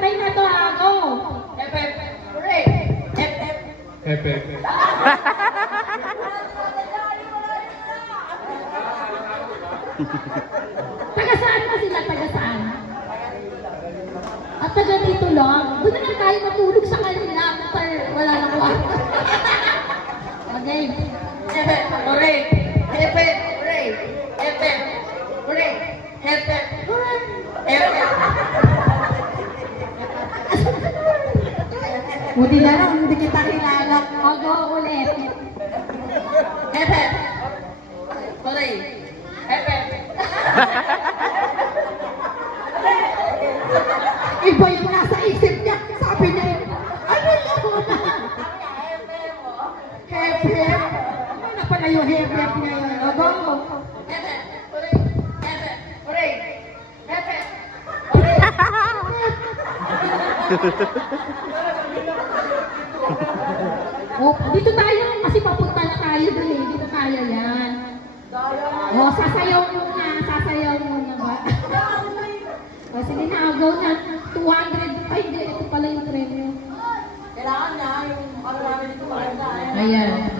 pantay na to, go! Epep. Hooray. Epep. Epep. Taga saan pa sila? Taga saan? At taga dito lang. Doon na lang tayo matulog sa kanila. Wala na kwarto. Okay. Epep. Hooray. Epep. Hooray. Epep. Hooray. Epep. Epep. Buti na lang, hindi kita kilala. O, go ulit. Epep. Hooray. Epep. Iba yung nasa isip niya. Sabi niya, ano yun? Hep-hep. Ano na pala yung hep-hep niya yun? O, go. Epep. Hooray. Epep. Hooray. Epep. Hooray. Oh, dito tayo kasi papunta na tayo dun eh. Dito tayo yan. Oh, sasayaw muna. Sasayaw muna ba? Oh, sige na, go na. 200. Ay, hindi. Ito pala yung premyo. Kailangan na yung ano namin dito maganda. Ayan.